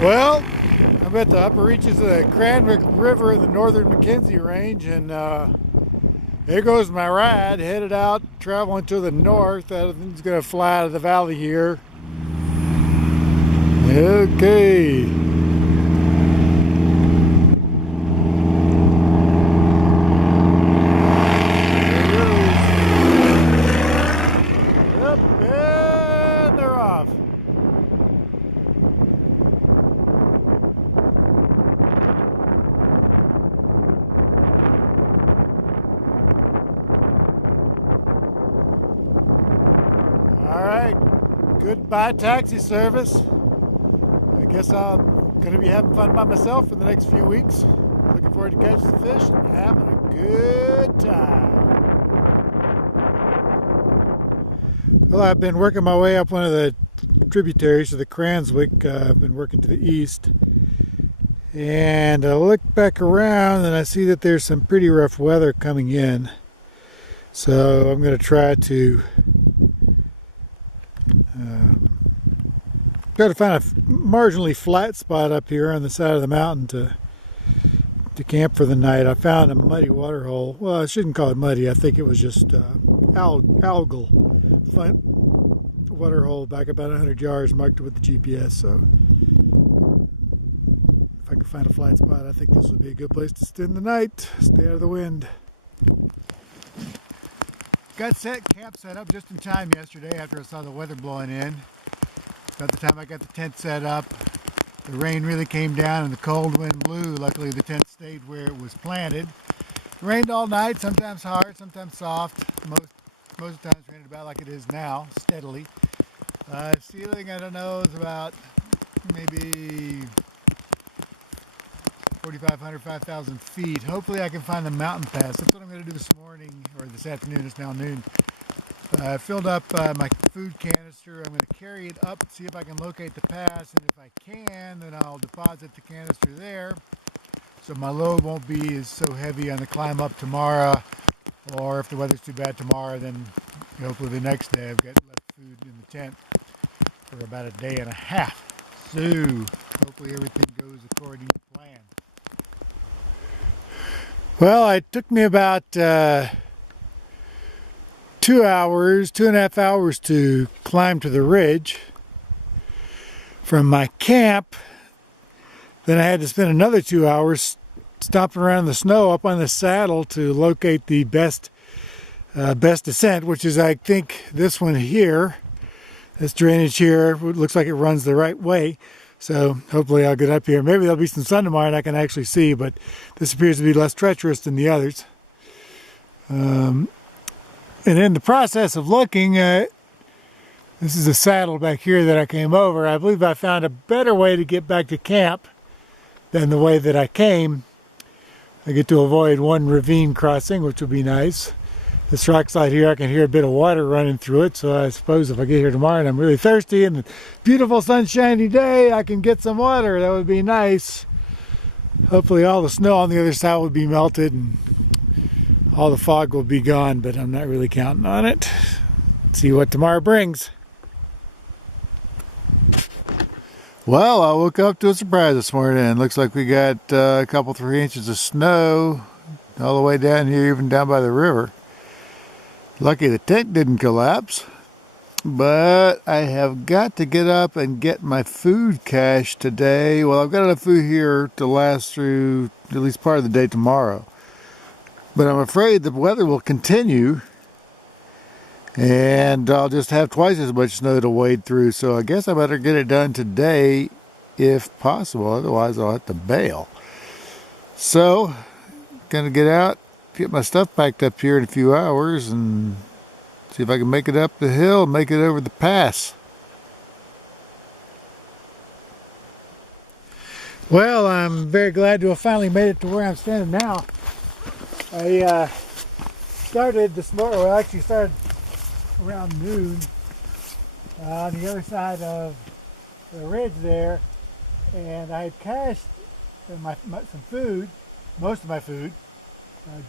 Well, I'm at the upper reaches of the Cranwick River in the northern Mackenzie range, and there goes my ride, headed out, traveling to the north. That thing's going to fly out of the valley here. Okay. There it goes. Yep, and they're off. All right, goodbye taxi service. I guess I'm going to be having fun by myself for the next few weeks. Looking forward to catching the fish and having a good time. Well, I've been working my way up one of the tributaries of the Cranswick. I've been working to the east. And I look back around and I see that there's some pretty rough weather coming in. So I'm going to try to find a marginally flat spot up here on the side of the mountain to camp for the night. I found a muddy water hole. Well, I shouldn't call it muddy. I think it was just algal water hole back about 100 yards, marked with the GPS. So if I can find a flat spot, I think this would be a good place to spend the night. Stay out of the wind. Got camp set up just in time yesterday after I saw the weather blowing in. By the time I got the tent set up, the rain really came down and the cold wind blew. Luckily the tent stayed where it was planted. It rained all night, sometimes hard, sometimes soft. Most of the time it's rained about like it is now, steadily. Ceiling, I don't know, is about maybe 4,500, 5,000 feet. Hopefully I can find the mountain pass. That's what I'm going to do this morning, or this afternoon. It's now noon. I filled up my food canister. I'm going to carry it up, see if I can locate the pass, and if I can, then I'll deposit the canister there, so my load won't be so heavy on the climb up tomorrow, or if the weather's too bad tomorrow, then hopefully the next day I've got left food in the tent for about a day and a half. So hopefully everything goes according to plan. Well, it took me about 2.5 hours to climb to the ridge from my camp. Then I had to spend another 2 hours stomping around the snow up on the saddle to locate the best descent, which is, I think, this one here. This drainage here looks like it runs the right way. So hopefully I'll get up here. Maybe there'll be some sun tomorrow and I can actually see, but this appears to be less treacherous than the others. And in the process of looking, this is a saddle back here that I came over. I believe I found a better way to get back to camp than the way that I came. I get to avoid one ravine crossing, which would be nice. This rock slide here, I can hear a bit of water running through it, so I suppose if I get here tomorrow and I'm really thirsty and a beautiful sunshiny day, I can get some water. That would be nice. Hopefully all the snow on the other side will be melted and all the fog will be gone, but I'm not really counting on it. Let's see what tomorrow brings. Well, I woke up to a surprise this morning. Looks like we got a couple, 3 inches of snow all the way down here, even down by the river. Lucky the tent didn't collapse, but I have got to get up and get my food cache today. Well, I've got enough food here to last through at least part of the day tomorrow. But I'm afraid the weather will continue and I'll just have twice as much snow to wade through. So I guess I better get it done today if possible. Otherwise I'll have to bail. So, gonna get out, get my stuff packed up here in a few hours and see if I can make it up the hill, make it over the pass. Well, I'm very glad to have finally made it to where I'm standing now. I started this morning, well, I actually started around noon on the other side of the ridge there, and I had cached some food, most of my food,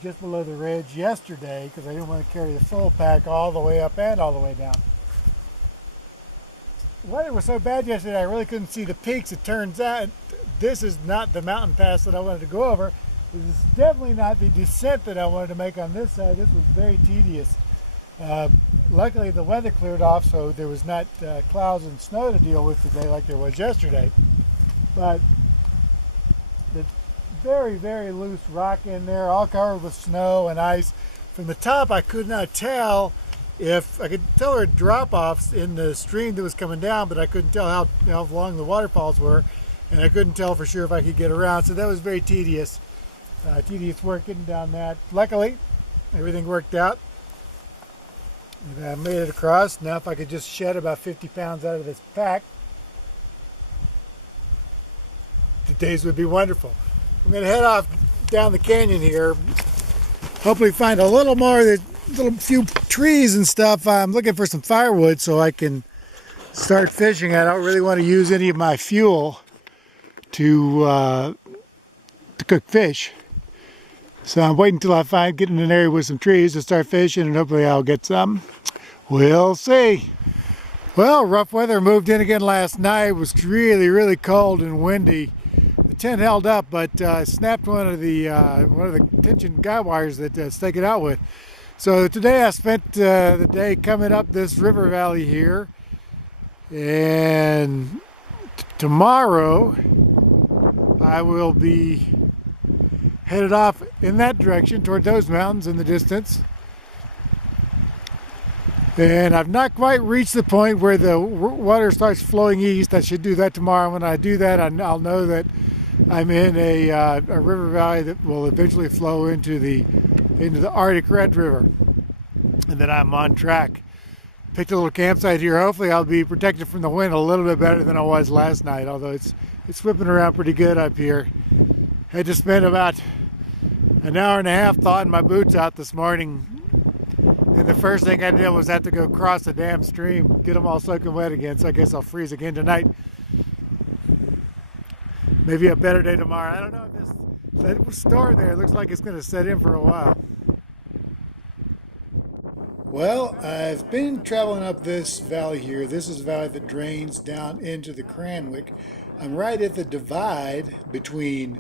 just below the ridge yesterday because I didn't want to carry the full pack all the way up and all the way down. weather was so bad yesterday I really couldn't see the peaks. It turns out this is not the mountain pass that I wanted to go over. This is definitely not the descent that I wanted to make on this side. This was very tedious. Luckily the weather cleared off, so there was not clouds and snow to deal with today like there was yesterday. But it's very, very loose rock in there, all covered with snow and ice. From the top I could not tell if I could tell there were drop-offs in the stream that was coming down, but I couldn't tell how long the waterfalls were, and I couldn't tell for sure if I could get around. So that was very tedious. Tedious work getting down that. Luckily, everything worked out. And I made it across. Now if I could just shed about 50 pounds out of this pack, the days would be wonderful. I'm going to head off down the canyon here. Hopefully find a little more, little few trees and stuff. I'm looking for some firewood so I can start fishing. I don't really want to use any of my fuel to cook fish. So I'm waiting until I get in an area with some trees to start fishing, and hopefully I'll get some. We'll see. Well, rough weather moved in again last night. It was really, really cold and windy. The tent held up, but I snapped one of the tension guy wires that I stake it out with. So today I spent the day coming up this river valley here, and tomorrow I will be headed off in that direction toward those mountains in the distance. And I've not quite reached the point where the water starts flowing east. I should do that tomorrow. When I do that, I'll know that I'm in a river valley that will eventually flow into the Arctic Red River, and then I'm on track. Picked a little campsite here. Hopefully I'll be protected from the wind a little bit better than I was last night, although it's whipping around pretty good up here. Had to spend about an hour and a half thawing my boots out this morning, and the first thing I did was have to go cross the damn stream, get them all soaking wet again, so I guess I'll freeze again tonight. Maybe a better day tomorrow. I don't know if that storm there looks like it's going to set in for a while. Well, I've been traveling up this valley here. This is a valley that drains down into the Cranwick. I'm right at the divide between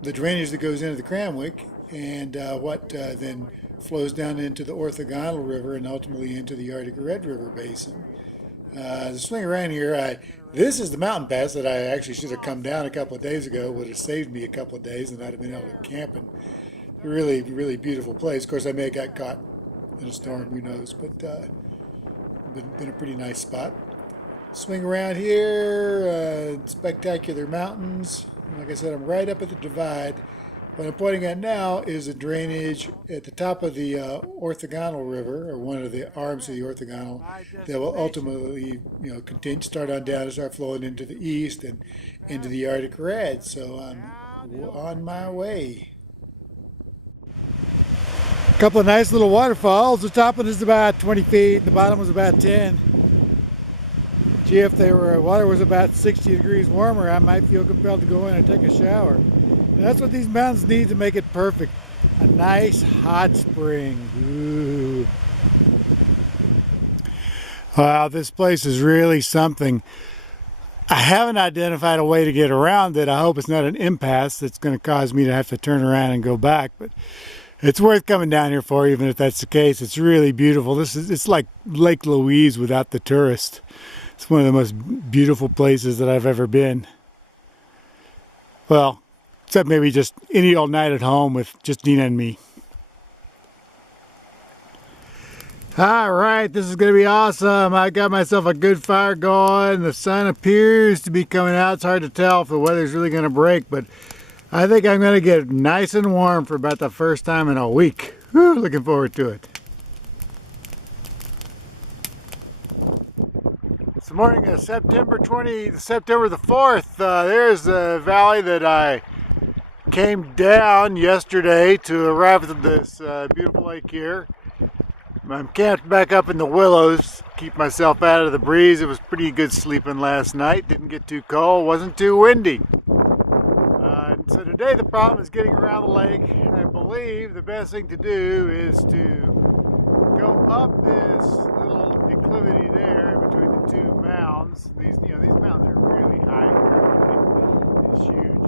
the drainage that goes into the Cranwick and what then flows down into the Orthogonal River and ultimately into the Arctic Red River Basin. The swing around here, this is the mountain pass that I actually should have come down a couple of days ago. Would have saved me a couple of days, and I'd have been able to camp in a really, really beautiful place. Of course, I may have got caught in a storm, who knows, but been a pretty nice spot. Swing around here, spectacular mountains. Like I said, I'm right up at the divide. What I'm pointing at now is a drainage at the top of the Orthogonal River, or one of the arms of the Orthogonal, that will ultimately, continue, start on down and start flowing into the east and into the Arctic Red. So I'm on my way. A couple of nice little waterfalls. The top one is about 20 feet, the bottom was about 10. Gee, if water was about 60 degrees warmer, I might feel compelled to go in and take a shower. And that's what these mountains need to make it perfect. A nice hot spring. Ooh. Wow, this place is really something. I haven't identified a way to get around it. I hope it's not an impasse that's going to cause me to have to turn around and go back. But it's worth coming down here for, even if that's the case. It's really beautiful. It's like Lake Louise without the tourist. It's one of the most beautiful places that I've ever been. Well, except maybe just any old night at home with just Dina and me. All right, this is going to be awesome. I got myself a good fire going. The sun appears to be coming out. It's hard to tell if the weather's really going to break, but I think I'm going to get nice and warm for about the first time in a week. Whew, looking forward to it. It's the morning of September the 4th. There's the valley that I came down yesterday to arrive at this beautiful lake here. I'm camped back up in the willows, keep myself out of the breeze. It was pretty good sleeping last night. Didn't get too cold, wasn't too windy. So today the problem is getting around the lake. I believe the best thing to do is to go up this little declivity there between the into mounds. These mounds are really high here. It's huge.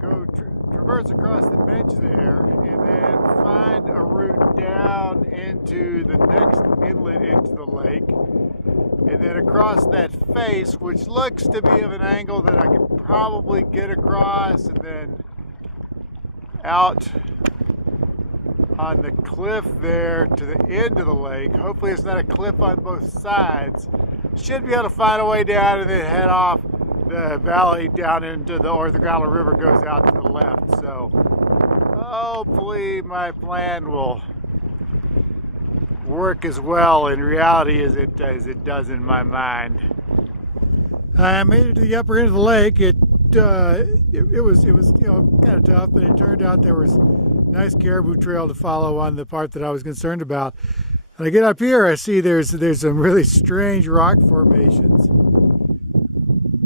Go traverse across the bench there, and then find a route down into the next inlet into the lake, and then across that face, which looks to be of an angle that I could probably get across, and then out on the cliff there to the end of the lake. Hopefully it's not a cliff on both sides. Should be able to find a way down and then head off the valley down into the orthogonal river, goes out to the left. So hopefully my plan will work as well in reality as it does in my mind. I made it to the upper end of the lake. It was kind of tough, but it turned out there was nice caribou trail to follow on the part that I was concerned about. And I get up here, I see there's some really strange rock formations,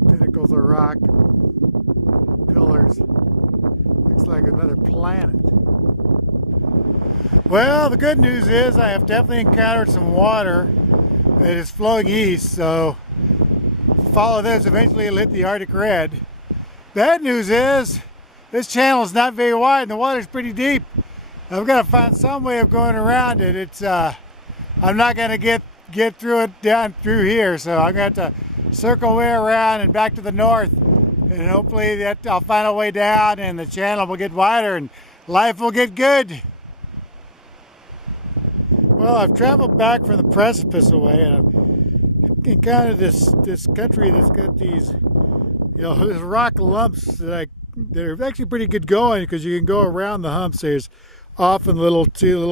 pinnacles of rock, pillars. Looks like another planet. Well, the good news is I have definitely encountered some water that is flowing east, so follow this, eventually it'll hit the Arctic Red. Bad news is this channel is not very wide and the water's pretty deep. I've got to find some way of going around it. I'm not going to get through it down through here, so I'm going to have to circle way around and back to the north, and hopefully that I'll find a way down and the channel will get wider and life will get good. Well, I've traveled back from the precipice away, and I've encountered this country that's got these, these rock lumps that are actually pretty good going, because you can go around the humps. There's often little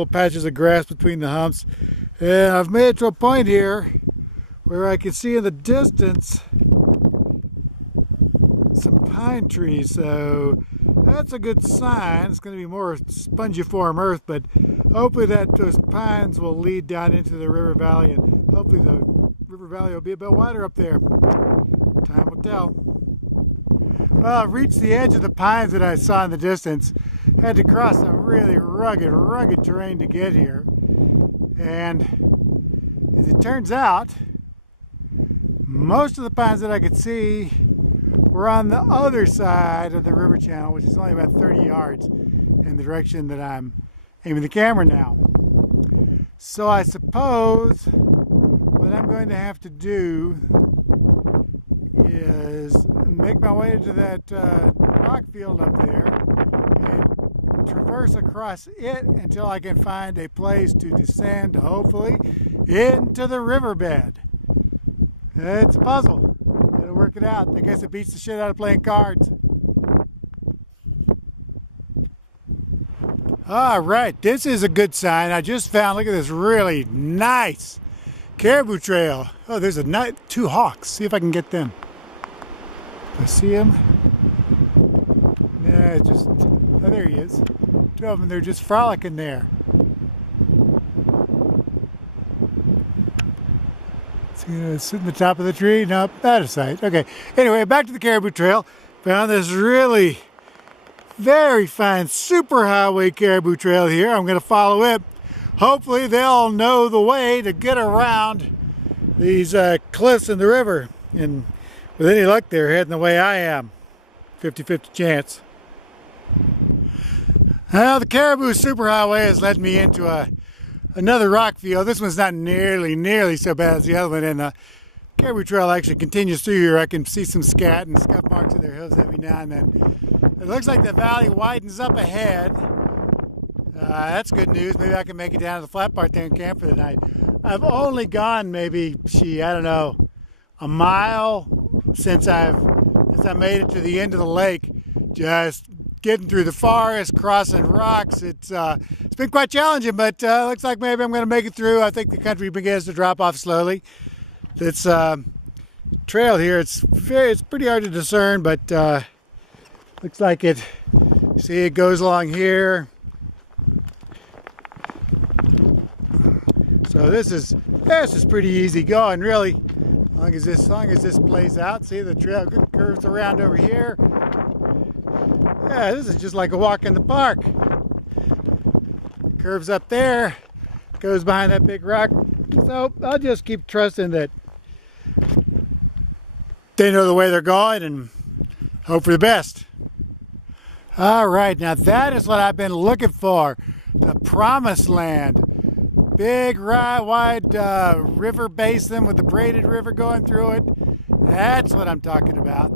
patches of grass between the humps, and I've made it to a point here where I can see in the distance some pine trees, so that's a good sign. It's going to be more spongiform earth, but hopefully those pines will lead down into the river valley, and hopefully the river valley will be a bit wider up there. Time will tell. Well, I've reached the edge of the pines that I saw in the distance. Had to cross some really rugged terrain to get here. And as it turns out, most of the pines that I could see were on the other side of the river channel, which is only about 30 yards in the direction that I'm aiming the camera now. So I suppose what I'm going to have to do is make my way to that rock field up there and traverse across it until I can find a place to descend, hopefully, into the riverbed. It's a puzzle. Gotta work it out. I guess it beats the shit out of playing cards. All right, this is a good sign. I just found, look at this really nice caribou trail. Oh, there's two hawks. See if I can get them. I see him. Yeah, oh, there he is. Two of them, they're just frolicking there. Sit in the top of the tree? No, out of sight. Okay, anyway, back to the caribou trail. Found this really very fine superhighway caribou trail here. I'm going to follow it. Hopefully they'll know the way to get around these cliffs in the river. And with any luck, they're heading the way I am. 50-50 chance. Now the caribou superhighway has led me into another rock field. This one's not nearly so bad as the other one, and the caribou trail actually continues through here. I can see some scat and scuff marks of their hooves every now and then. It looks like the valley widens up ahead. That's good news. Maybe I can make it down to the flat part there and camp for the night. I've only gone maybe, I don't know, a mile since I made it to the end of the lake. Just getting through the forest, crossing rocks. It's been quite challenging, but looks like maybe I'm going to make it through. I think the country begins to drop off slowly. This trail here, it's pretty hard to discern, but looks like it. See, it goes along here. So this is pretty easy going, really. As long as this plays out. See, the trail curves around over here. Yeah, this is just like a walk in the park. Curves up there, goes behind that big rock. So I'll just keep trusting that they know the way they're going and hope for the best. All right, now that is what I've been looking for. The promised land. Big, wide river basin with the braided river going through it. That's what I'm talking about.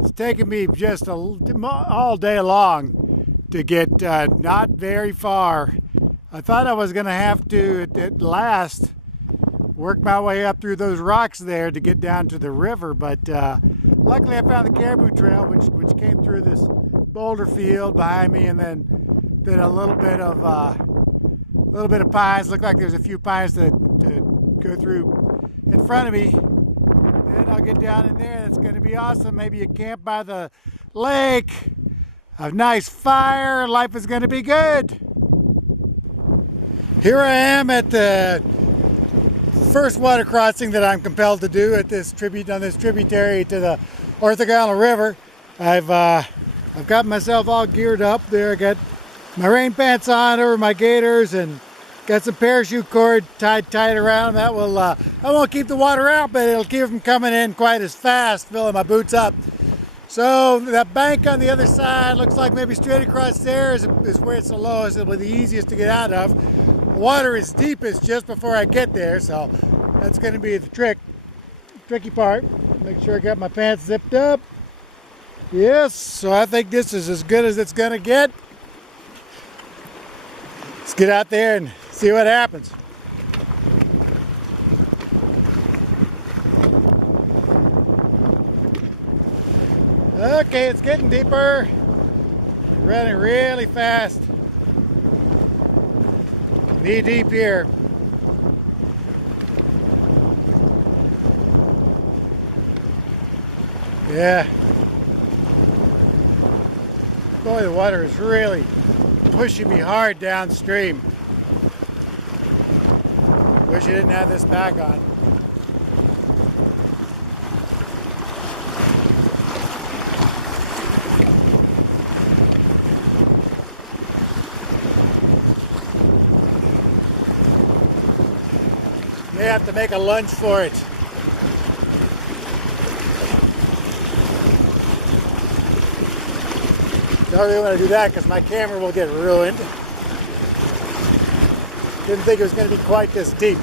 It's taken me just all day long to get not very far. I thought I was going to have to, at last, work my way up through those rocks there to get down to the river, but luckily I found the caribou trail, which came through this boulder field behind me, and then a little bit of pines. Looked like there's a few pines to go through in front of me. Then I'll get down in there. That's going to be awesome. Maybe a camp by the lake, a nice fire. Life is going to be good. Here I am at the first water crossing that I'm compelled to do at this tributary to the Orthogonal River. I've got myself all geared up there. I got my rain pants on over my gaiters and got some parachute cord tied around. That will I won't keep the water out, but it'll keep them coming in quite as fast, filling my boots up. So that bank on the other side looks like maybe straight across there is where it's the lowest. It'll be the easiest to get out of. The water is deepest just before I get there, so that's going to be the tricky part. Make sure I got my pants zipped up. Yes, so I think this is as good as it's going to get. Let's get out there and see what happens. Okay, it's getting deeper. Running really fast. Knee deep here. Yeah. Boy, the water is really pushing me hard downstream. Wish I didn't have this pack on. May have to make a lunge for it. Don't really want to do that because my camera will get ruined. Didn't think it was going to be quite this deep.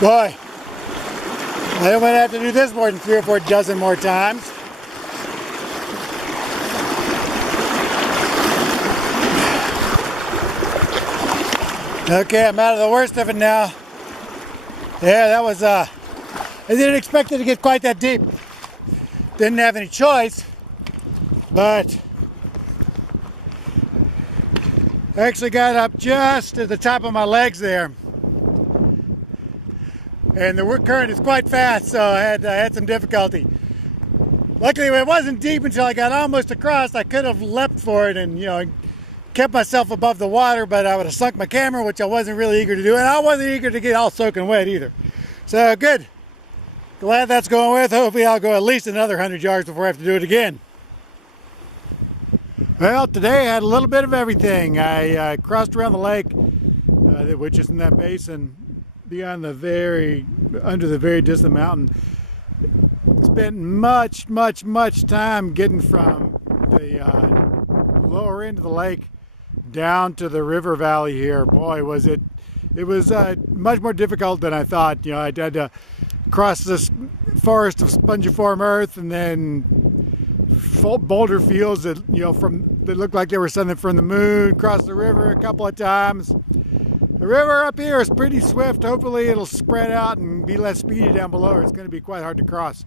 Boy, I don't want to have to do this more than 3 or 4 dozen more times. Okay, I'm out of the worst of it now. Yeah, that was, I didn't expect it to get quite that deep. Didn't have any choice, but I actually got up just at the top of my legs there. And the current is quite fast, so I had some difficulty. Luckily, it wasn't deep until I got almost across. I could have leapt for it and, kept myself above the water, but I would have sunk my camera, which I wasn't really eager to do, and I wasn't eager to get all soaking wet either. So good. Glad that's going with. Hopefully I'll go at least another 100 yards before I have to do it again. Well, today I had a little bit of everything. I crossed around the lake, which is in that basin beyond under the very distant mountain. Spent much time getting from the lower end of the lake down to the river valley here. Boy, was it was much more difficult than I thought. I had to cross this forest of spongiform earth and then boulder fields that that looked like they were something from the moon. Cross the river a couple of times. The river up here is pretty swift. Hopefully it'll spread out and be less speedy down below. It's going to be quite hard to cross.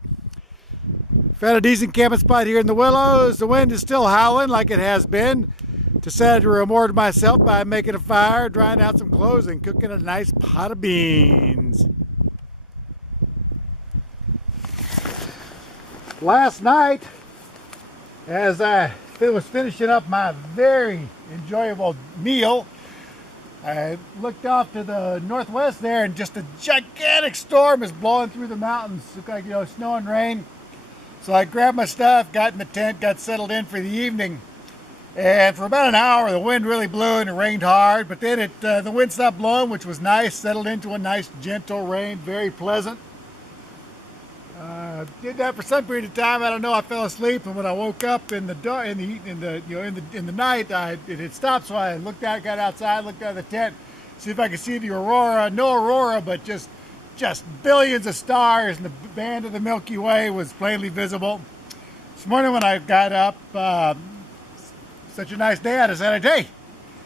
Found a decent camping spot here in the Willows. The wind is still howling like it has been. Decided to reward myself by making a fire, drying out some clothes, and cooking a nice pot of beans. Last night, as I was finishing up my very enjoyable meal, I looked off to the northwest there, and just a gigantic storm is blowing through the mountains. Looked like, snow and rain. So I grabbed my stuff, got in the tent, got settled in for the evening. And for about an hour, the wind really blew and it rained hard. But then the wind stopped blowing, which was nice. Settled into a nice, gentle rain, very pleasant. Did that for some period of time. I don't know. I fell asleep, and when I woke up in the night, it had stopped. So I got outside, looked out of the tent, see if I could see the aurora. No aurora, but just billions of stars, and the band of the Milky Way was plainly visible. This morning when I got up, such a nice day, I decided, hey,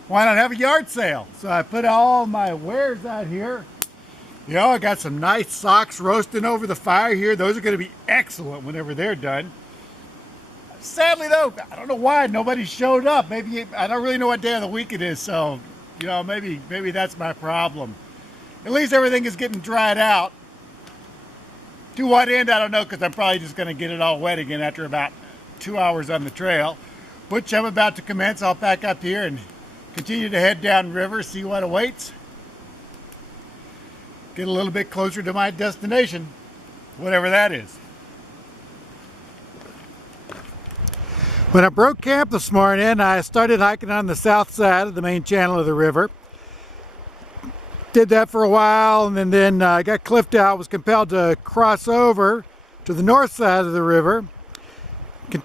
why not have a yard sale? So I put all my wares out here. I got some nice socks roasting over the fire here. Those are going to be excellent whenever they're done. Sadly though, I don't know why nobody showed up. Maybe, I don't really know what day of the week it is, so, maybe that's my problem. At least everything is getting dried out. To what end, I don't know, because I'm probably just going to get it all wet again after about 2 hours on the trail. Which I'm about to commence. I'll pack up here and continue to head down river, see what awaits. Get a little bit closer to my destination, whatever that is. When I broke camp this morning, I started hiking on the south side of the main channel of the river. Did that for a while, and then I got cliffed out, was compelled to cross over to the north side of the river.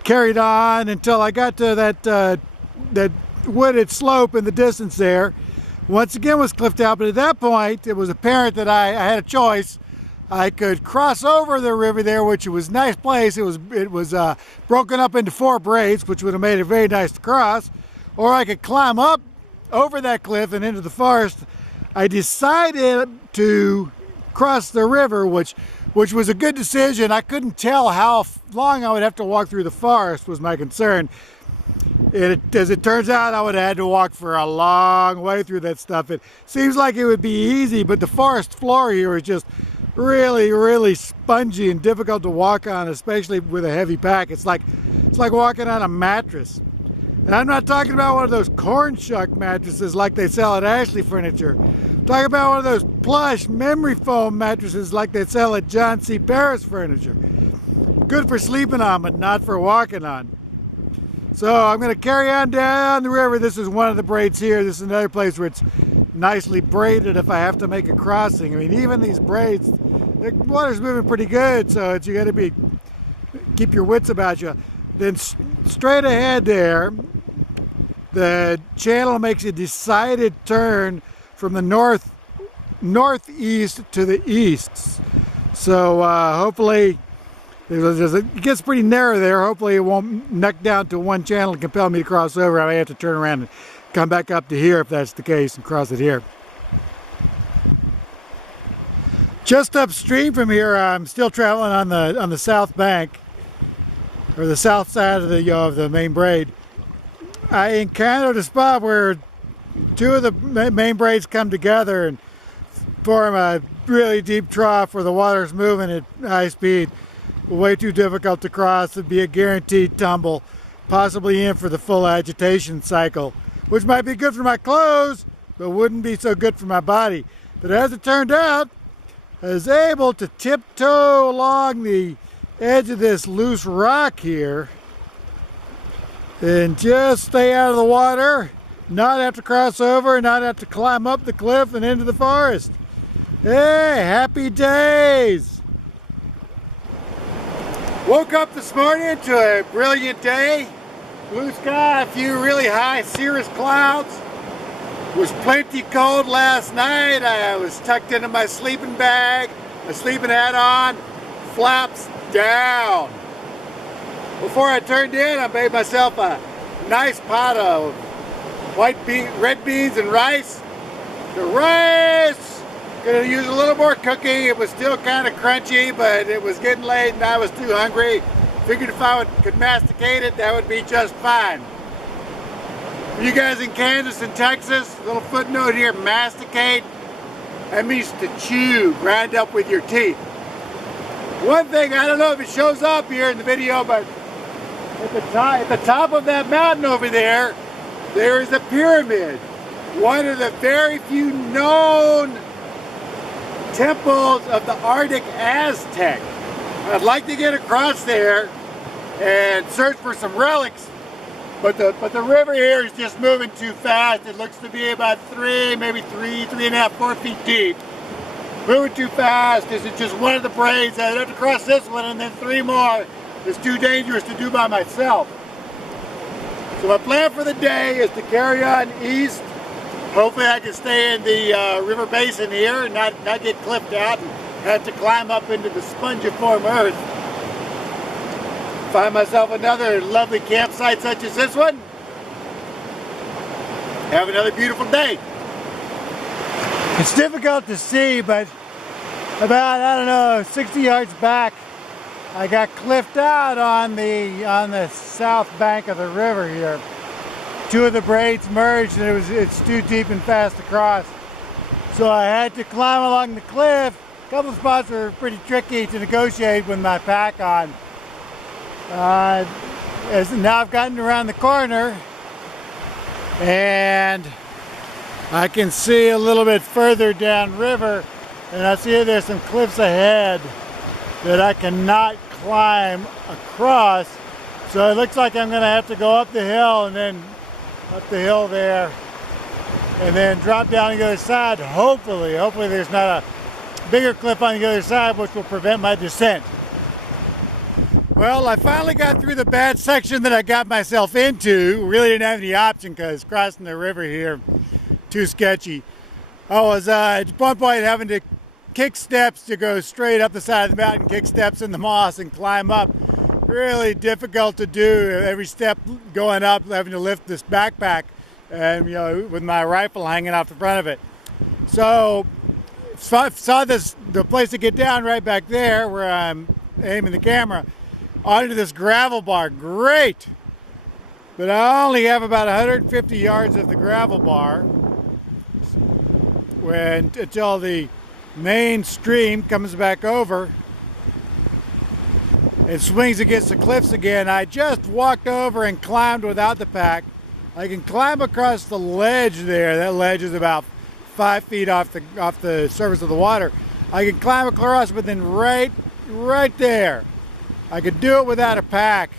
Carried on until I got to that wooded slope in the distance there. Once again was cliffed out, but at that point it was apparent that I had a choice. I could cross over the river there, which was a nice place. It was broken up into 4 braids, which would have made it very nice to cross, or I could climb up over that cliff and into the forest. I decided to cross the river, which was a good decision. I couldn't tell how long I would have to walk through the forest was my concern. As it turns out, I would have had to walk for a long way through that stuff. It seems like it would be easy, but the forest floor here is just really, really spongy and difficult to walk on, especially with a heavy pack. It's like walking on a mattress. And I'm not talking about one of those corn shuck mattresses like they sell at Ashley Furniture. I'm talking about one of those plush memory foam mattresses like they sell at John C. Paris Furniture. Good for sleeping on, but not for walking on. So I'm going to carry on down the river. This is one of the braids here. This is another place where it's nicely braided if I have to make a crossing. I mean, even these braids, the water's moving pretty good, so you got to keep your wits about you. Then straight ahead there, the channel makes a decided turn from the northeast to the east. So hopefully, it gets pretty narrow there. Hopefully it won't neck down to one channel and compel me to cross over. I may have to turn around and come back up to here if that's the case and cross it here. Just upstream from here, I'm still traveling on the south bank, or the south side of the main braid. I encountered a spot where 2 of the main braids come together and form a really deep trough where the water's moving at high speed. Way too difficult to cross. It'd be a guaranteed tumble, possibly in for the full agitation cycle, which might be good for my clothes, but wouldn't be so good for my body. But as it turned out, I was able to tiptoe along the edge of this loose rock here and just stay out of the water, not have to cross over, not have to climb up the cliff and into the forest. Hey, happy days! Woke up this morning to a brilliant day. Blue sky, a few really high cirrus clouds. It was plenty cold last night. I was tucked into my sleeping bag, my sleeping hat on, flaps down. Before I turned in, I made myself a nice pot of red beans and rice. The rice, gonna use a little more cooking. It was still kind of crunchy, but it was getting late and I was too hungry. Figured if I could masticate it, that would be just fine. You guys in Kansas and Texas, little footnote here, masticate. That means to chew, grind up with your teeth. One thing, I don't know if it shows up here in the video, but at the top of that mountain over there, there is a pyramid. One of the very few known temples of the Arctic Aztec. I'd like to get across there and search for some relics, but the river here is just moving too fast. It looks to be about maybe three and a half, 4 feet deep. Moving too fast. This is just one of the braids. I'd have to cross this one and then 3 more. It's too dangerous to do by myself. So my plan for the day is to carry on east. Hopefully I can stay in the river basin here and not get clipped out and have to climb up into the spongiform earth. Find myself another lovely campsite such as this one. Have another beautiful day. It's difficult to see, but about, I don't know, 60 yards back, I got clipped out on the south bank of the river here. 2 of the braids merged and it's too deep and fast to cross. So I had to climb along the cliff. A couple of spots were pretty tricky to negotiate with my pack on. Now I've gotten around the corner and I can see a little bit further downriver, and I see there's some cliffs ahead that I cannot climb across. So it looks like I'm going to have to go up the hill and then up the hill there and then drop down on the other side. Hopefully there's not a bigger cliff on the other side which will prevent my descent. Well, I finally got through the bad section that I got myself into. Really didn't have any option because crossing the river here, too sketchy. I was at one point having to kick steps to go straight up the side of the mountain, kick steps in the moss and climb up. Really difficult to do. Every step going up, having to lift this backpack and, you know, with my rifle hanging off the front of it. So I saw the place to get down right back there where I'm aiming the camera onto this gravel bar. Great! But I only have about 150 yards of the gravel bar until the main stream comes back over and swings against the cliffs again. I just walked over and climbed without the pack. I can climb across the ledge there. That ledge is about 5 feet off the surface of the water. I can climb across, but then right there. I could do it without a pack,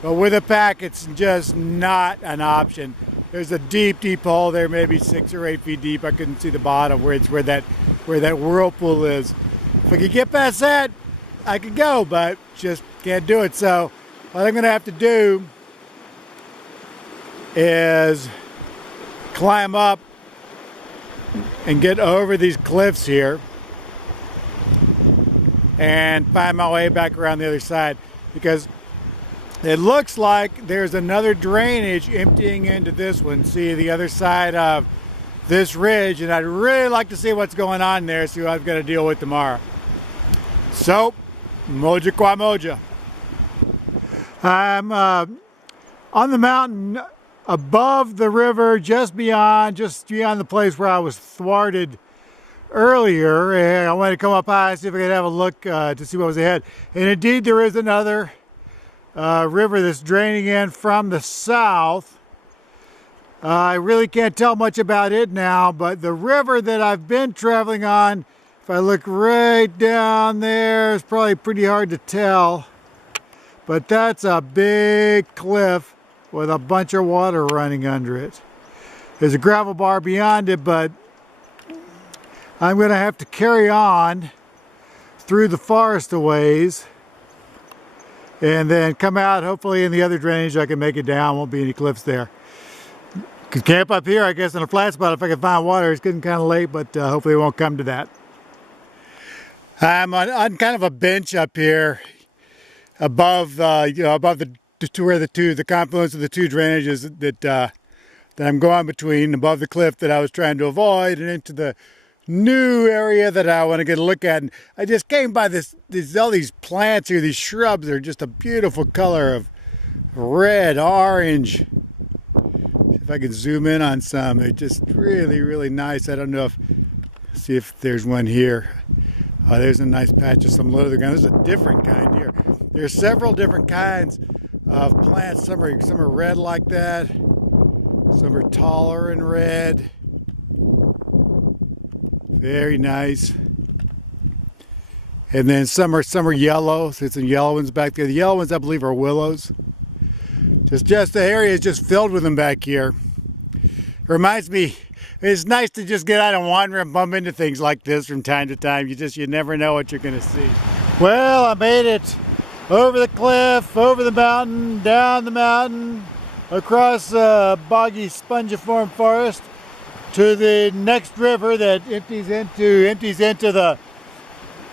but with a pack it's just not an option. There's a deep hole there, maybe 6 or 8 feet deep. I couldn't see the bottom where that whirlpool is. If I could get past that, I could go, but just can't do it. So what I'm gonna have to do is climb up and get over these cliffs here and find my way back around the other side, because it looks like there's another drainage emptying into this one. See the other side of this ridge, and I'd really like to see what's going on there, see what I've got to deal with tomorrow. So, moja qua moja. I'm on the mountain above the river, just beyond the place where I was thwarted earlier, and I wanted to come up high, see if I could have a look to see what was ahead. And indeed there is another river that's draining in from the south. I really can't tell much about it now, but the river that I've been traveling on, if I look right down there, it's probably pretty hard to tell, but that's a big cliff with a bunch of water running under it. There's a gravel bar beyond it, but I'm going to have to carry on through the forest a ways and then come out. Hopefully in the other drainage I can make it down. Won't be any cliffs there. Could camp up here, I guess, in a flat spot if I can find water. It's getting kind of late, but hopefully it won't come to that. I'm on kind of a bench up here above above the confluence of the two drainages that I'm going between, above the cliff that I was trying to avoid and into the new area that I want to get a look at. And I just came by all these plants here, these shrubs. They're just a beautiful color of red, orange. See if I can zoom in on some. They're just really, really nice. I don't know if, see if there's one here. Oh, there's a nice patch of some other kind. There's a different kind here. There's several different kinds of plants. Some are red like that. Some are taller and red. Very nice. And then some are yellow. So there's some yellow ones back there. The yellow ones, I believe, are willows. Just the area is just filled with them back here. It reminds me, it's nice to just get out and wander and bump into things like this from time to time. You never know what you're going to see. Well, I made it over the cliff, over the mountain, down the mountain, across boggy spongiform forest to the next river that empties into the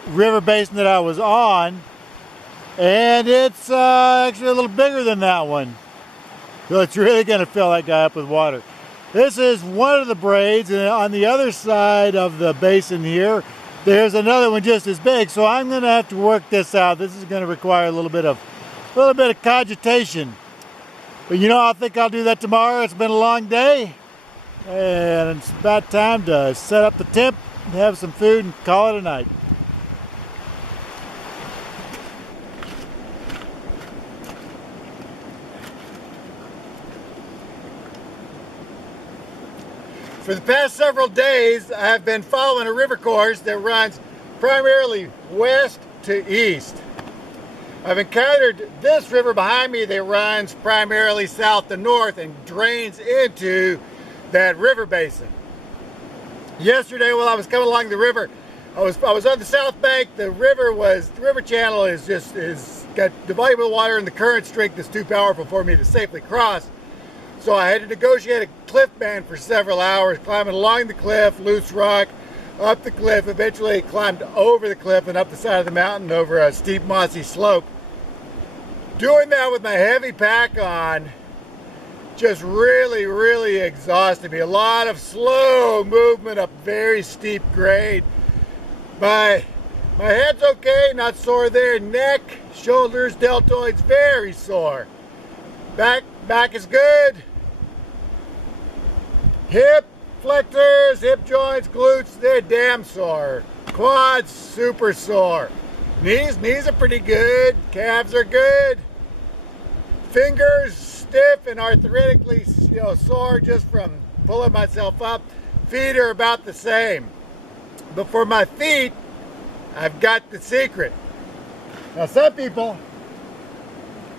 river basin that I was on. And it's actually a little bigger than that one. So it's really going to fill that guy up with water. This is one of the braids, and on the other side of the basin here, there's another one just as big. So I'm going to have to work this out. This is going to require a little bit of cogitation. But you know, I think I'll do that tomorrow. It's been a long day, and it's about time to set up the tent, have some food, and call it a night. For the past several days, I've been following a river course that runs primarily west to east. I've encountered this river behind me that runs primarily south to north and drains into that river basin. Yesterday, while I was coming along the river, I was on the south bank. The river channel is got the volume of water and the current strength is too powerful for me to safely cross. So I had to negotiate a cliff band for several hours, climbing along the cliff, loose rock, up the cliff, eventually climbed over the cliff and up the side of the mountain over a steep mossy slope. Doing that with my heavy pack on just really, really exhausted me. A lot of slow movement up very steep grade. My head's okay, not sore there. Neck, shoulders, deltoids, very sore. Back is good. Hip flexors, hip joints, glutes, they're damn sore. Quads, super sore. Knees are pretty good. Calves are good. Fingers stiff and arthritically, sore just from pulling myself up. Feet are about the same. But for my feet, I've got the secret. Now some people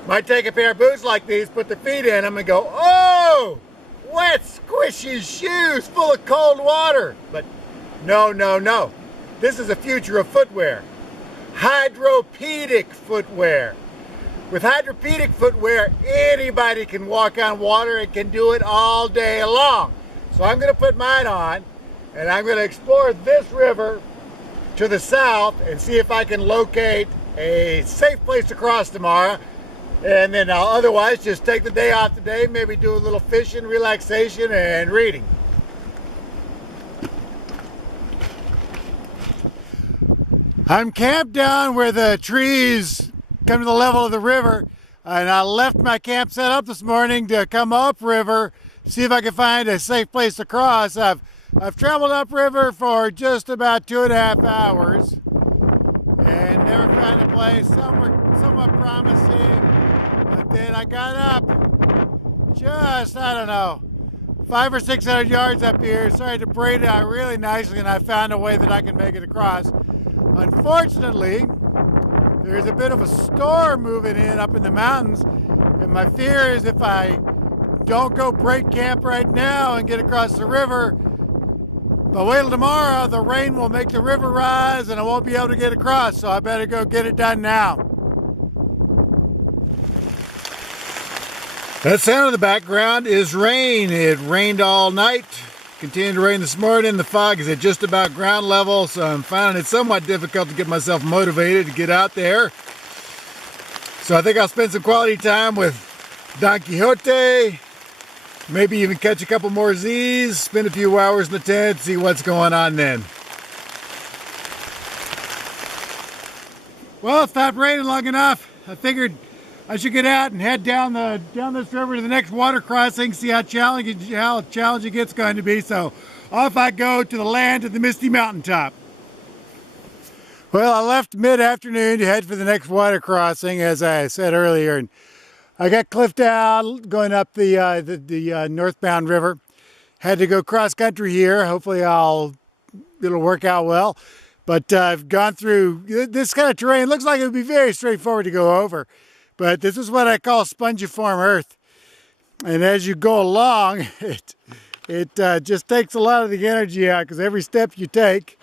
might take a pair of boots like these, put their feet in them and go, oh, wet, squishy shoes full of cold water. But no, no, no. This is the future of footwear. Hydropedic footwear. With hydropedic footwear, anybody can walk on water and can do it all day long. So I'm going to put mine on and I'm going to explore this river to the south and see if I can locate a safe place to cross tomorrow. And then I'll otherwise just take the day off today, maybe do a little fishing, relaxation, and reading. I'm camped down where the trees come to the level of the river, and I left my camp set up this morning to come upriver, see if I can find a safe place to cross. I've traveled upriver for just about 2.5 hours and never found a place. Some were somewhat promising. But then I got up just, I don't know, 500 or 600 yards up here, started to braid it out really nicely, and I found a way that I can make it across. Unfortunately, there's a bit of a storm moving in up in the mountains, and my fear is if I don't go break camp right now and get across the river, if I wait till tomorrow, the rain will make the river rise and I won't be able to get across, so I better go get it done now. That sound in the background is rain. It rained all night, continued to rain this morning. The fog is at just about ground level, so I'm finding it somewhat difficult to get myself motivated to get out there. So I think I'll spend some quality time with Don Quixote, maybe even catch a couple more Z's, spend a few hours in the tent, see what's going on then. Well, it stopped raining long enough. I figured I should get out and head down this river to the next water crossing, see how challenging it's going to be. So off I go to the land of the Misty Mountaintop. Well, I left mid-afternoon to head for the next water crossing, as I said earlier, and I got cliffed out going up the northbound river. Had to go cross country here. Hopefully it'll work out well. But I've gone through this kind of terrain. Looks like it would be very straightforward to go over. But this is what I call spongiform earth. And as you go along, it just takes a lot of the energy out, because every step you take,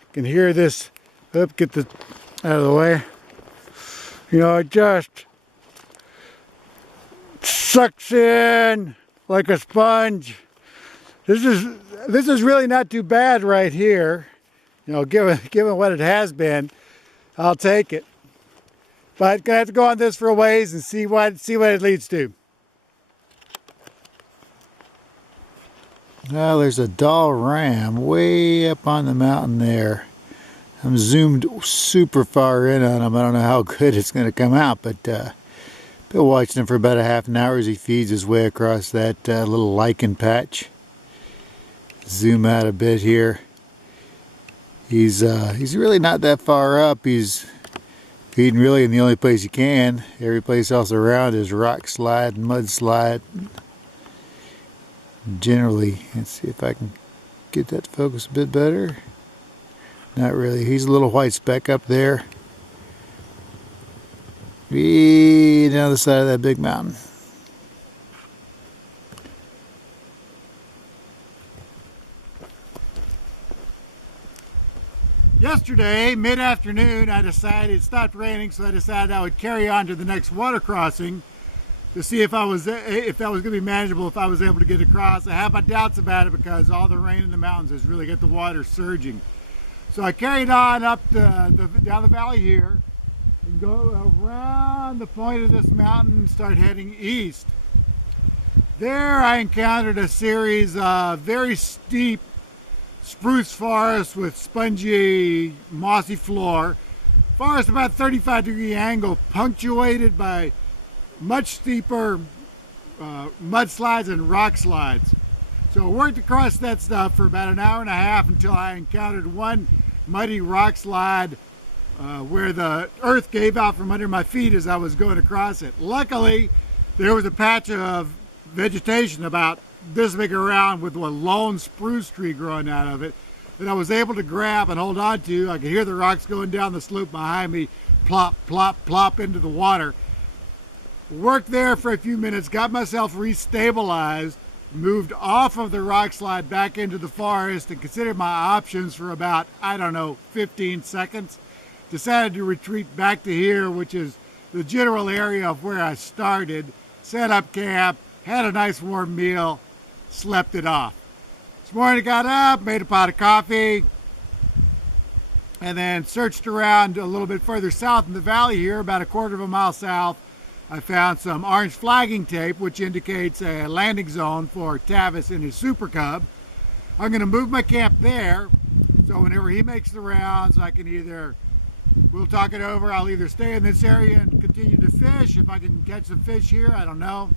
you can hear this, get this out of the way. You know, it just sucks in like a sponge. This is really not too bad right here. You know, given what it has been, I'll take it. But gonna have to go on this for a ways and see what it leads to. Now there's a doll ram way up on the mountain there. I'm zoomed super far in on him. I don't know how good it's going to come out, but been watching him for about a half an hour as he feeds his way across that little lichen patch. Zoom out a bit here. He's really not that far up. He's feeding really in the only place he can. Every place else around is rock slide and mud slide. Generally, let's see if I can get that to focus a bit better. Not really. He's a little white speck up there. Way down the side of that big mountain. Yesterday, mid-afternoon, I decided it stopped raining, so I decided I would carry on to the next water crossing to see if that was going to be manageable, if I was able to get across. I have my doubts about it because all the rain in the mountains has really got the water surging. So I carried on up down the valley here and go around the point of this mountain and start heading east. There I encountered a series of very steep spruce forest with spongy, mossy floor. Forest about 35-degree angle, punctuated by much steeper mudslides and rock slides. So I worked across that stuff for about an hour and a half until I encountered one muddy rock slide where the earth gave out from under my feet as I was going across it. Luckily, there was a patch of vegetation about this big around with a lone spruce tree growing out of it that I was able to grab and hold on to. I could hear the rocks going down the slope behind me, plop, plop, plop into the water. Worked there for a few minutes, got myself restabilized, moved off of the rock slide back into the forest and considered my options for about, I don't know, 15 seconds. Decided to retreat back to here, which is the general area of where I started, set up camp, had a nice warm meal, slept it off. This morning I got up, made a pot of coffee, and then searched around a little bit further south in the valley here, about a quarter of a mile south. I found some orange flagging tape, which indicates a landing zone for Tavis and his super cub. I'm going to move my camp there, so whenever he makes the rounds, I can we'll talk it over. I'll either stay in this area and continue to fish. If I can catch some fish here, I don't know.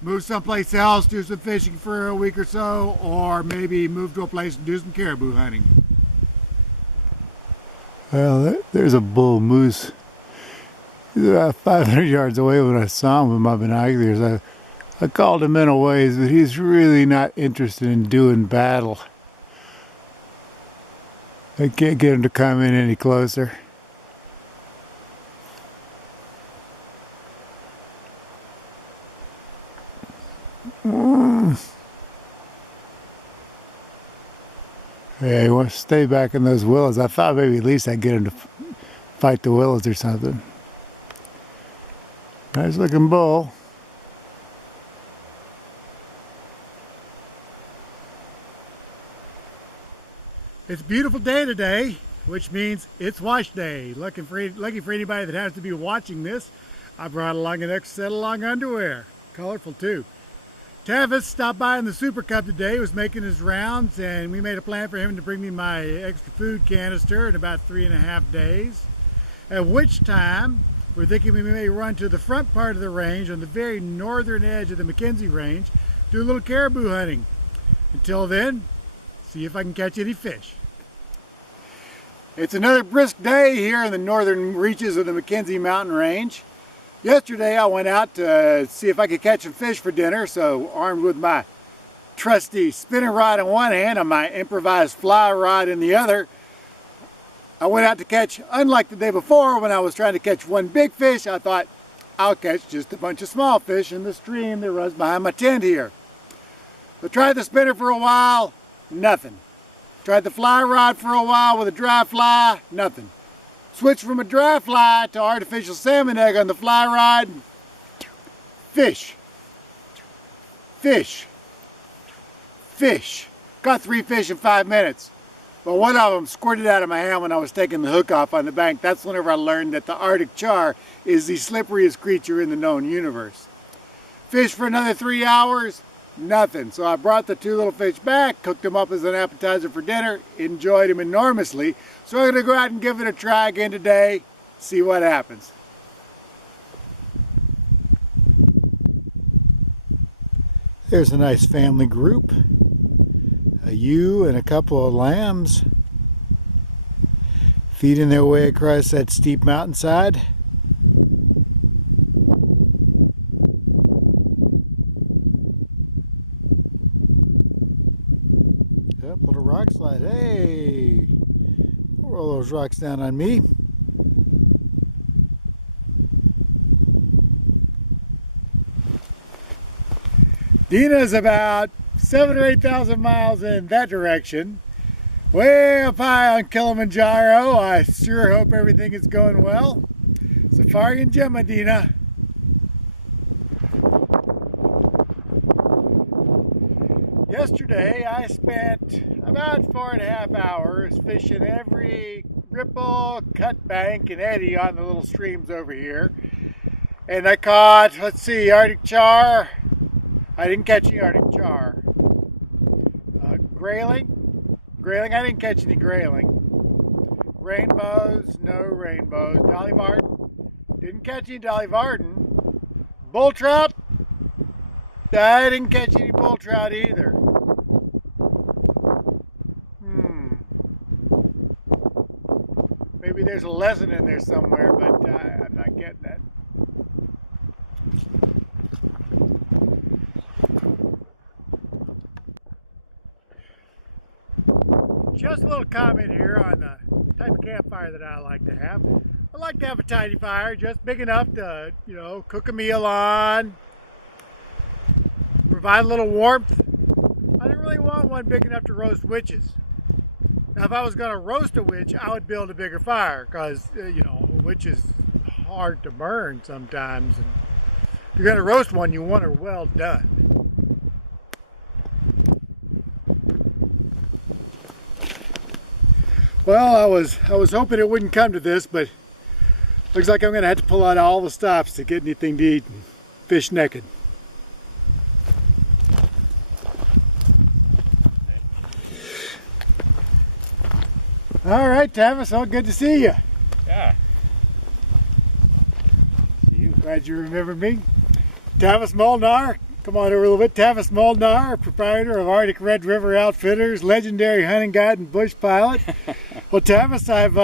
Move someplace else, do some fishing for a week or so, or maybe move to a place and do some caribou hunting. Well, there's a bull moose. He's about 500 yards away when I saw him with my binoculars. I called him in a ways, but he's really not interested in doing battle. I can't get him to come in any closer. Yeah, he wants to stay back in those willows. I thought maybe at least I'd get him to fight the willows or something. Nice looking bull. It's a beautiful day today, which means it's wash day. Lucky for anybody that has to be watching this, I brought along an extra set of long underwear. Colorful too. Tavis stopped by in the Super Cub today, was making his rounds, and we made a plan for him to bring me my extra food canister in about 3.5 days. at which time we're thinking we may run to the front part of the range on the very northern edge of the Mackenzie Range, do a little caribou hunting. Until then, see if I can catch any fish. It's another brisk day here in the northern reaches of the Mackenzie Mountain Range. Yesterday I went out to see if I could catch some fish for dinner, so armed with my trusty spinning rod in one hand and my improvised fly rod in the other, I went out to catch, unlike the day before when I was trying to catch one big fish, I thought I'll catch just a bunch of small fish in the stream that runs behind my tent here. I tried the spinner for a while, nothing. Tried the fly rod for a while with a dry fly, nothing. Switched from a dry fly to artificial salmon egg on the fly rod, fish, fish, fish. Caught 3 fish in 5 minutes. But one of them squirted out of my hand when I was taking the hook off on the bank. That's whenever I learned that the Arctic char is the slipperiest creature in the known universe. Fished for another 3 hours, nothing. So I brought the 2 little fish back, cooked them up as an appetizer for dinner, enjoyed them enormously. So I'm going to go out and give it a try again today, see what happens. There's a nice family group. A ewe and a couple of lambs feeding their way across that steep mountainside. Yep, little rock slide. Hey, don't roll those rocks down on me. Dina's about 7,000 or 8,000 miles in that direction. Way up high on Kilimanjaro. I sure hope everything is going well. Safari and Gemma, Dina. Yesterday I spent about 4.5 hours fishing every ripple, cut bank, and eddy on the little streams over here. And I caught, let's see, Arctic char. I didn't catch any Arctic char. Grayling, I didn't catch any grayling. Rainbows, no rainbows. Dolly Varden, didn't catch any Dolly Varden. Bull trout, I didn't catch any bull trout either. Maybe there's a lesson in there somewhere, but I'm not getting it. Just a little comment here on the type of campfire that I like to have. I like to have a tiny fire, just big enough to, cook a meal on, provide a little warmth. I didn't really want one big enough to roast witches. Now, if I was going to roast a witch, I would build a bigger fire because, a witch is hard to burn sometimes. And if you're going to roast one, you want her well done. Well, I was hoping it wouldn't come to this, but looks like I'm going to have to pull out all the stops to get anything to eat and fish naked. All right, Tavis, well, good to see you. Yeah. See you. Glad you remembered me. Tavis Molnar. Come on over a little bit. Tavis Molnar, proprietor of Arctic Red River Outfitters, legendary hunting guide and bush pilot. Well, Tavis, I've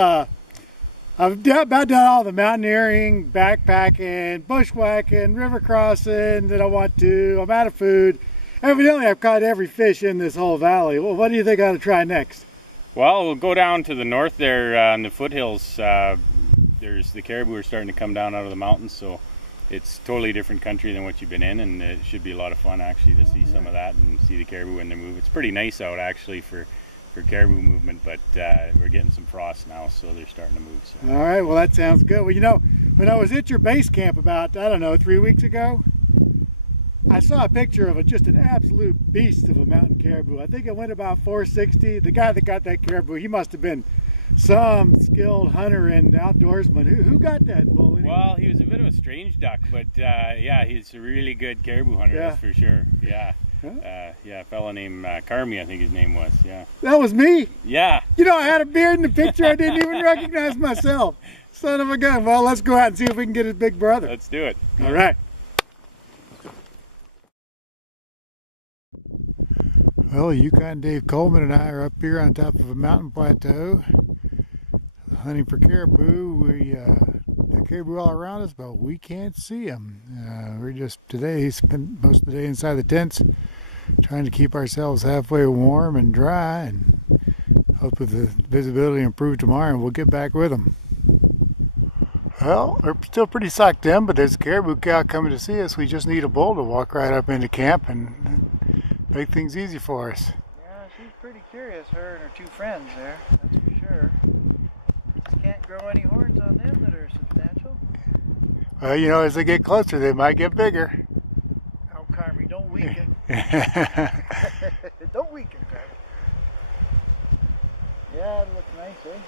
about done all the mountaineering, backpacking, bushwhacking, river crossing that I want to. I'm out of food. Evidently, I've caught every fish in this whole valley. Well, what do you think I ought to try next? Well, we'll go down to the north there on the foothills. There's the caribou are starting to come down out of the mountains, so it's totally different country than what you've been in, and it should be a lot of fun actually to see some of that and see the caribou when they move. It's pretty nice out actually for caribou movement, but we're getting some frost now, so they're starting to move. So. All right, well that sounds good. Well, when I was at your base camp about, I don't know, 3 weeks ago, I saw a picture of just an absolute beast of a mountain caribou. I think it went about 460. The guy that got that caribou, he must have been some skilled hunter and outdoorsman. Who got that bull anyway? Well, he was a bit of a strange duck, but yeah, he's a really good caribou hunter, that's for sure. Yeah. Yeah, a fella named Carmi, I think his name was. Yeah. That was me. Yeah. You know, I had a beard in the picture. I didn't even recognize myself. Son of a gun. Well, let's go out and see if we can get his big brother. Let's do it. All right. Well, Yukon Dave Coleman and I are up here on top of a mountain plateau hunting for caribou. The caribou all around us, but we can't see them. We're just today spent most of the day inside the tents trying to keep ourselves halfway warm and dry, and hope with the visibility improve tomorrow and we'll get back with them. Well, we're still pretty socked in, but there's a caribou cow coming to see us. We just need a bull to walk right up into camp and make things easy for us. Yeah, she's pretty curious, her and her two friends there, that's for sure. Just can't grow any horns on them that are substantial. Well, you know, as they get closer, they might get bigger. Oh, Carmi, don't weaken. Don't weaken, Carmi. Yeah, it looks nice, eh?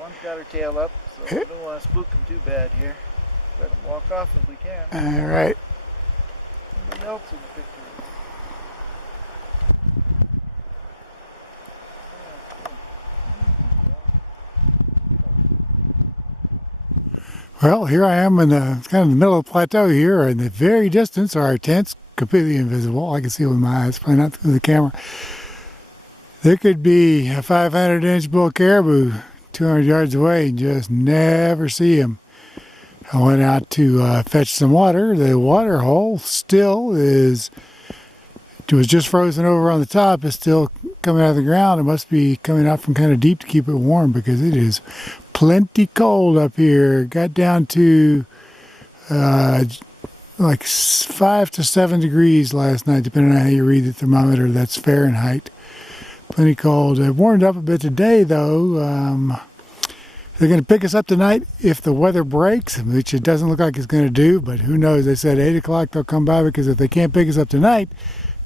One's got her tail up, so we don't want to spook them too bad here. Let them walk off if we can. All right. Somebody else in the picture. Well, here I am in the kind of the middle of the plateau here. In the very distance are our tents, completely invisible. I can see with my eyes, probably not through the camera. There could be a 500-inch bull caribou 200 yards away and just never see him. I went out to fetch some water. The water hole still is, it was just frozen over on the top. It's still coming out of the ground. It must be coming out from kind of deep to keep it warm because it is plenty cold up here. Got down to like 5 to 7 degrees last night, depending on how you read the thermometer. That's Fahrenheit. Plenty cold. It warmed up a bit today, though. They're going to pick us up tonight if the weather breaks, which it doesn't look like it's going to do, but who knows. They said 8 o'clock they'll come by, because if they can't pick us up tonight,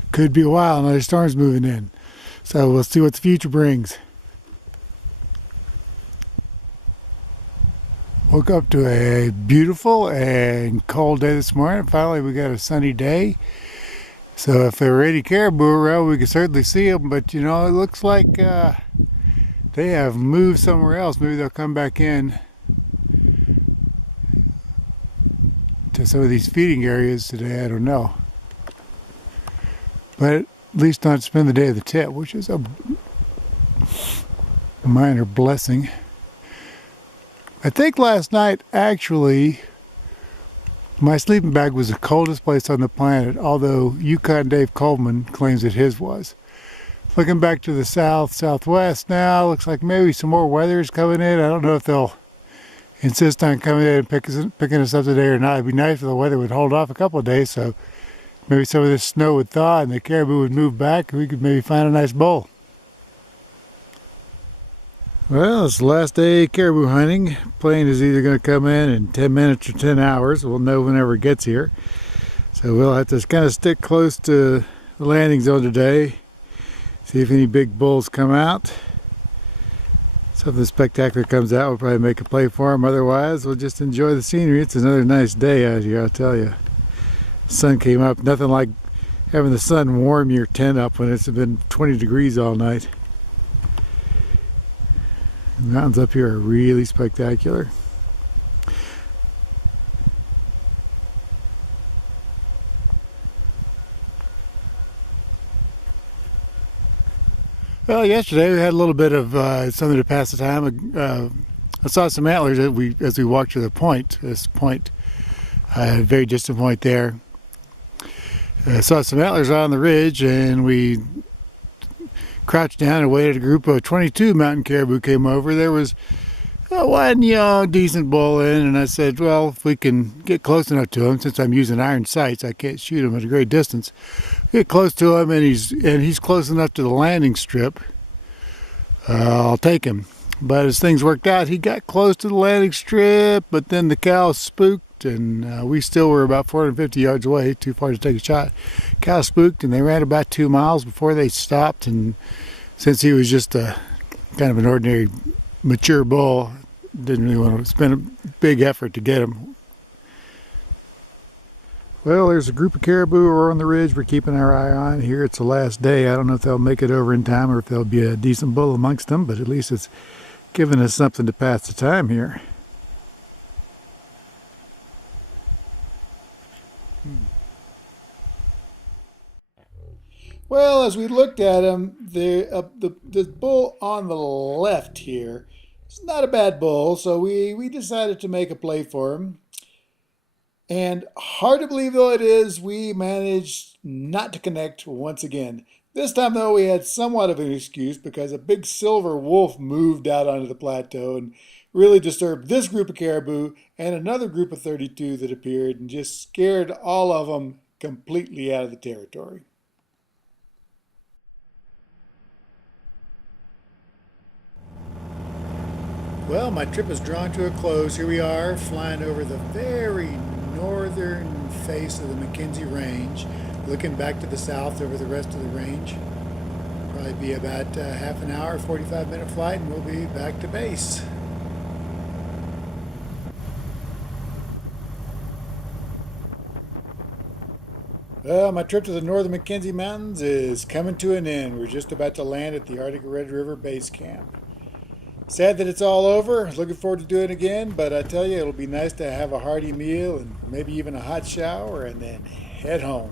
it could be a while. Another storm's moving in. So we'll see what the future brings. Woke up to a beautiful and cold day this morning. Finally, we got a sunny day. So if there were any caribou around, we could certainly see them. But, you know, it looks like they have moved somewhere else. Maybe they'll come back in to some of these feeding areas today. I don't know. But at least not spend the day at the tent, which is a minor blessing. I think last night, actually, my sleeping bag was the coldest place on the planet, although Yukon Dave Coleman claims that his was. Looking back to the southwest now, looks like maybe some more weather is coming in. I don't know if they'll insist on coming in and picking us up today or not. It'd be nice if the weather would hold off a couple of days, so maybe some of this snow would thaw and the caribou would move back and we could maybe find a nice bowl. Well, it's the last day of caribou hunting. Plane is either going to come in 10 minutes or 10 hours. We'll know whenever it gets here. So we'll have to kind of stick close to the landing zone today. See if any big bulls come out. Something spectacular comes out, we'll probably make a play for them. Otherwise, we'll just enjoy the scenery. It's another nice day out here, I'll tell you. The sun came up. Nothing like having the sun warm your tent up when it's been 20 degrees all night. The mountains up here are really spectacular. Well, yesterday we had a little bit of something to pass the time. I saw some antlers as we walked to the point. This point, a very distant point there. I saw some antlers on the ridge, and we crouched down and waited. A group of 22 mountain caribou came over. There was one young, decent bull in, and I said, well, if we can get close enough to him, since I'm using iron sights, I can't shoot him at a great distance. Get close to him, and he's close enough to the landing strip. I'll take him. But as things worked out, he got close to the landing strip, but then the cow spooked, and we still were about 450 yards away, too far to take a shot. Cow spooked, and they ran about 2 miles before they stopped, and since he was just a kind of an ordinary mature bull, didn't really want to spend a big effort to get him. Well, there's a group of caribou over on the ridge we're keeping our eye on. Here it's the last day. I don't know if they'll make it over in time or if there'll be a decent bull amongst them, but at least it's giving us something to pass the time here. Well, as we looked at him, the bull on the left here, it's not a bad bull, so we decided to make a play for him. And hard to believe though it is, we managed not to connect once again. This time though, we had somewhat of an excuse because a big silver wolf moved out onto the plateau and really disturbed this group of caribou and another group of 32 that appeared and just scared all of them completely out of the territory. Well, my trip is drawn to a close. Here we are, flying over the very northern face of the Mackenzie Range, looking back to the south over the rest of the range. Probably be about half an hour, 45-minute flight, and we'll be back to base. Well, my trip to the northern Mackenzie Mountains is coming to an end. We're just about to land at the Arctic Red River Base Camp. Sad that it's all over. Looking forward to doing it again, but I tell you, it'll be nice to have a hearty meal and maybe even a hot shower and then head home.